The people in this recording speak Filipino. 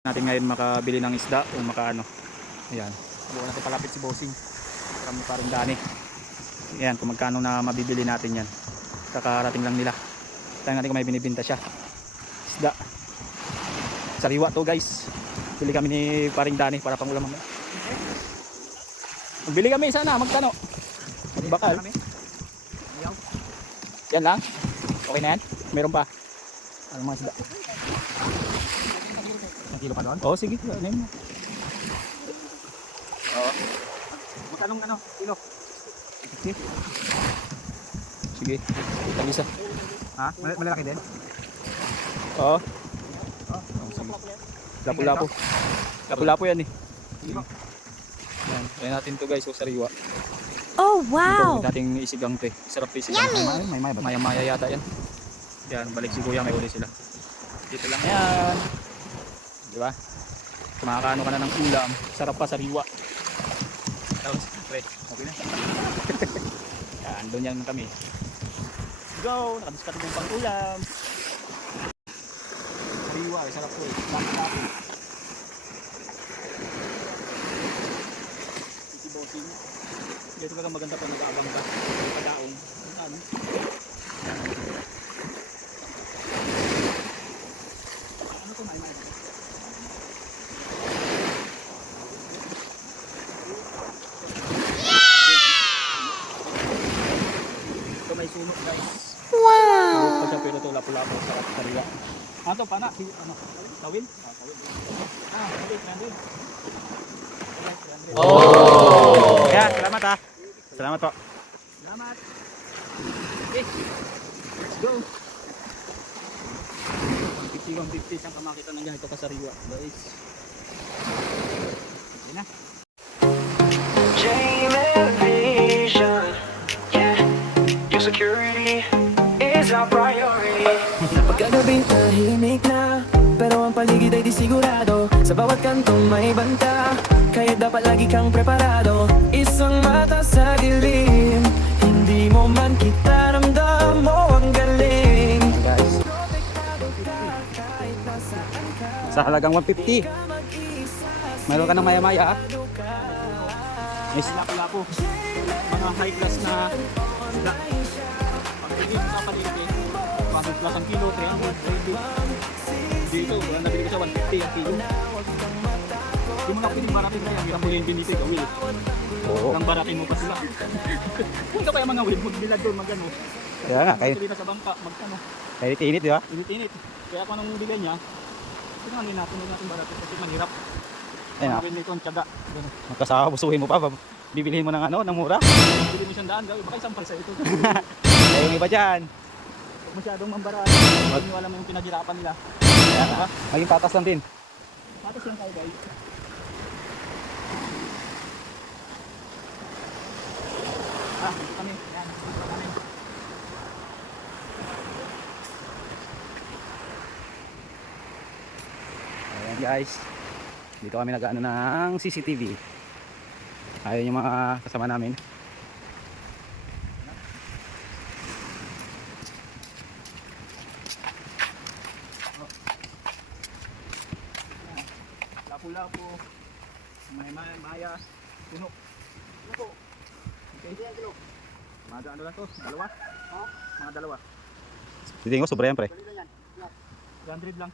natin ngayon makabili ng isda o makaano. Ayan, buo natin palapit si bossing para mo paring Dani. Ayan, kung magkano na mabibili natin yan, kakarating lang nila. Tingnan natin kung may binibinta siya isda. Sariwa to guys, bili kami ni paring Dani para pang ulam mamaya. Magbili kami sana, magkano? Bakal yan lang, okay na yan, meron pa ano mga isda. Kilo pa doon? Oo, sige. Ano yun? Oo. Magkanong ano? Kilo? Sige. Tag-isa. Ha? Malalaki din? Oo. Sige. Lapu-lapu. Lapu-lapu yan eh. Yan. Ayan natin to guys. O sariwa. Oh, wow! Ito dating isigang to eh. Sarap to isigang. Maya-maya yata yan. Yan. Balik si kuya. May uli sila. Dito lang yan. Diba? Makakaano ka na ng ulam. Sarap pa sariwa. Tapos, pre, okay na. Yan, doon yan kami. Let's go! Nakadiskat yung pang ulam. Sariwa, sarap po eh. Lapi-lapi. Si bossing. Dito ka maganda pa nag-aabang ka. Padaong. Ano? Ano ito may? May sunok guys. Wow! Sunok pero ito lapu-lapu sarap sariwa. Ano to pana? Ano? Tawil? Tawil. Tawil. Oh! Yeah, salamat ha. Salamat po. Salamat. Okay. Let's go. 150 siyang kamakita ng ganito kasariwa guys. Yan na. Security is our priority. Pagkagabi tahimik na, pero ang paligid ay di sigurado. Sa bawat kantong may banta, kaya dapat lagi kang preparado. Isang mata sa dilim, hindi mo man kita ramdam mo ang galing. Guys, sa halagang 150 mayroon ka ng maya-maya. Nice. Lapu-lapu, mga high class na isda. Pagpili sa palengke, 100 plus ang kilo, 300, 20. Dito, nabili ko sa 150 ang kilo. Yung mga piling baratin na yan, hirap mo yung biniti ka, Will. Oo. Ang baratin mo pa sila. Kung ka kaya mga Will, magbilad doon, magano. Kaya nga, kayo. Sa bangka, magkano. Kaya init, di ba? Init. Kaya kung anong bigay niya, tingnan natin baratin kasi mahirap. Ayun na. Nito ang tiyaga. Magkasama, busuhin mo pa. Bibilihin mo ng ano, ng mura. Bili mo siyang daan, baka isang palsa ito. Kaya yung iba dyan. Huwag masyadong mambaraan. Hindi mo alam yung pinaghirapan nila. Kaya, maging patas lang din. Patas lang tayo guys. Dito kami. Yan, dito kami. Ayan guys. Dito kami nag-ano ng CCTV. Ayun yung mga kasama namin. Lapu-lapu, maya, sunok. Okay. Mga ano lang to? Dalawa? Mga dalawa. Hindi ko, sobra yan pre. 100 lang.